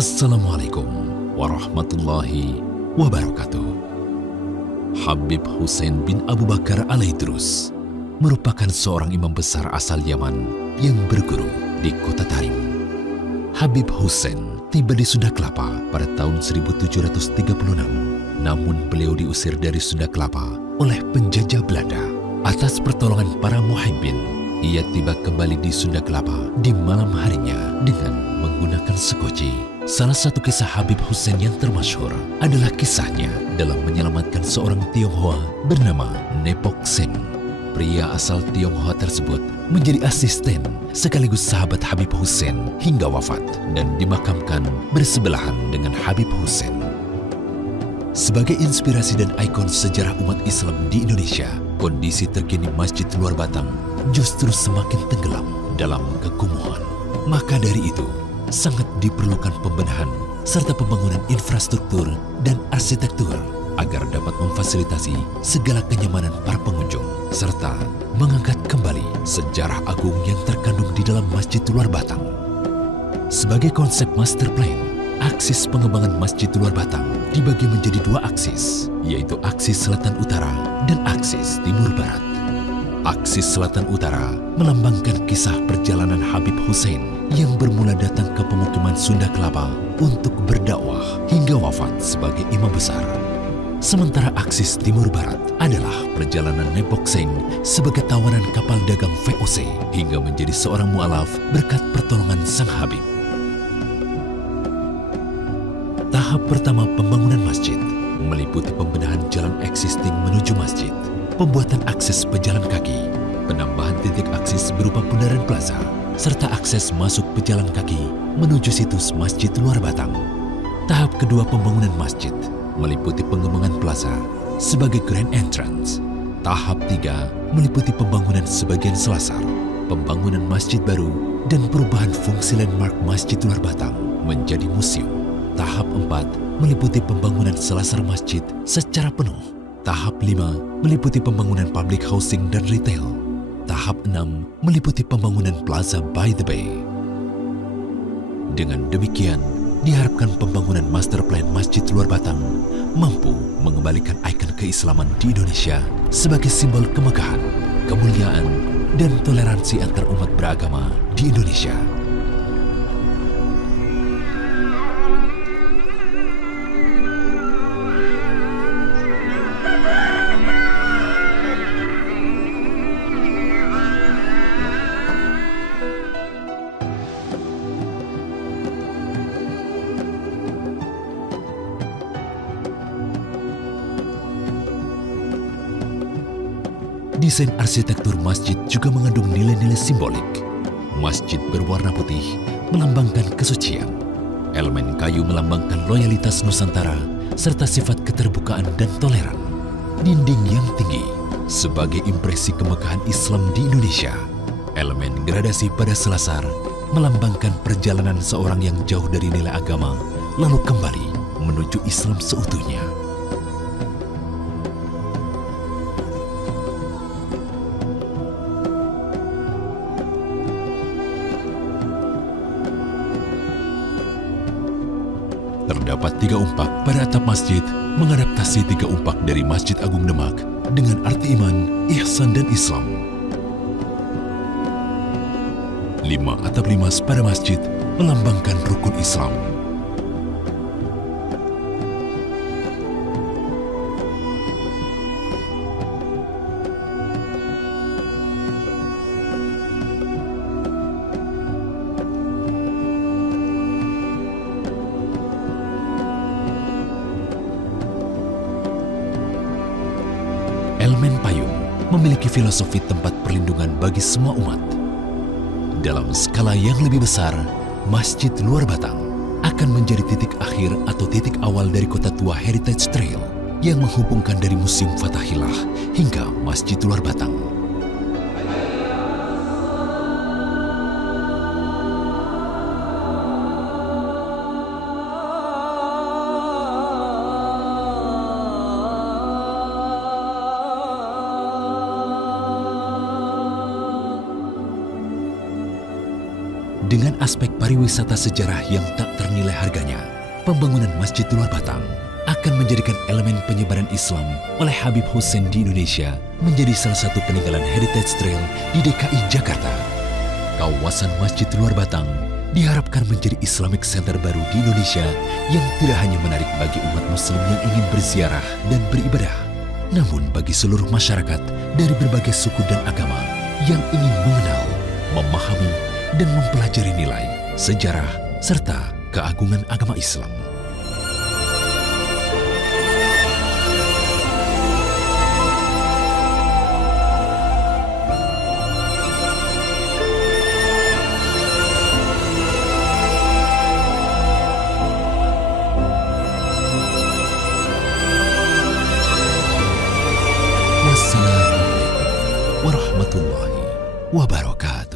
Assalamualaikum warahmatullahi wabarakatuh. Habib Hussein bin Abu Bakar Alaidrus merupakan seorang imam besar asal Yaman yang berguru di kota Tarim. Habib Hussein tiba di Sunda Kelapa pada tahun 1736, namun beliau diusir dari Sunda Kelapa oleh penjajah Belanda. Atas pertolongan para muhibbin, ia tiba kembali di Sunda Kelapa di malam harinya dengan menggunakan sekoci. Salah satu kisah Habib Hussein yang termasyhur adalah kisahnya dalam menyelamatkan seorang Tionghoa bernama Nepok Seng. Pria asal Tionghoa tersebut menjadi asisten sekaligus sahabat Habib Hussein hingga wafat dan dimakamkan bersebelahan dengan Habib Hussein. Sebagai inspirasi dan ikon sejarah umat Islam di Indonesia, kondisi terkini Masjid Luar Batang justru semakin tenggelam dalam kekumuhan. Maka dari itu, sangat diperlukan pembenahan serta pembangunan infrastruktur dan arsitektur agar dapat memfasilitasi segala kenyamanan para pengunjung serta mengangkat kembali sejarah agung yang terkandung di dalam Masjid Luar Batang. Sebagai konsep master plan, aksis pengembangan Masjid Luar Batang dibagi menjadi dua aksis, yaitu aksis selatan utara dan aksis timur barat. Aksis selatan utara melambangkan kisah perjalanan Habib Hussein yang bermula datang ke pemukiman Sunda Kelapa untuk berdakwah hingga wafat sebagai imam besar. Sementara aksis timur barat adalah perjalanan Nepok Seng sebagai tawanan kapal dagang VOC hingga menjadi seorang mu'alaf berkat pertolongan sang Habib. Tahap pertama pembangunan masjid meliputi pembenahan jalan existing menuju masjid, pembuatan akses pejalan kaki, penambahan titik akses berupa bundaran plaza, serta akses masuk pejalan kaki menuju situs Masjid Luar Batang. Tahap kedua pembangunan masjid meliputi pengembangan plaza sebagai grand entrance. Tahap 3 meliputi pembangunan sebagian selasar, pembangunan masjid baru, dan perubahan fungsi landmark Masjid Luar Batang menjadi museum. Tahap 4 meliputi pembangunan selasar masjid secara penuh. Tahap 5 meliputi pembangunan public housing dan retail. Tahap 6 meliputi pembangunan Plaza by the Bay. Dengan demikian, diharapkan pembangunan master plan Masjid Luar Batang mampu mengembalikan ikon keislaman di Indonesia sebagai simbol kemegahan, kemuliaan, dan toleransi antar umat beragama di Indonesia. Desain arsitektur masjid juga mengandung nilai-nilai simbolik. Masjid berwarna putih melambangkan kesucian. Elemen kayu melambangkan loyalitas Nusantara serta sifat keterbukaan dan toleran. Dinding yang tinggi sebagai impresi kemegahan Islam di Indonesia. Elemen gradasi pada selasar melambangkan perjalanan seorang yang jauh dari nilai agama lalu kembali menuju Islam seutuhnya. Terdapat 3 umpak pada atap masjid mengadaptasi 3 umpak dari Masjid Agung Demak dengan arti iman, ihsan, dan Islam. 5 atap limas pada masjid melambangkan rukun Islam. Elemen payung memiliki filosofi tempat perlindungan bagi semua umat. Dalam skala yang lebih besar, Masjid Luar Batang akan menjadi titik akhir atau titik awal dari Kota Tua Heritage Trail yang menghubungkan dari Museum Fathahillah hingga Masjid Luar Batang. Dengan aspek pariwisata sejarah yang tak ternilai harganya, pembangunan Masjid Luar Batang akan menjadikan elemen penyebaran Islam oleh Habib Hussein di Indonesia menjadi salah satu peninggalan heritage trail di DKI Jakarta. Kawasan Masjid Luar Batang diharapkan menjadi Islamic Center baru di Indonesia yang tidak hanya menarik bagi umat muslim yang ingin berziarah dan beribadah, namun bagi seluruh masyarakat dari berbagai suku dan agama yang ingin mengenal, memahami, dan mempelajari nilai, sejarah, serta keagungan agama Islam. Wassalamualaikum warahmatullahi wabarakatuh.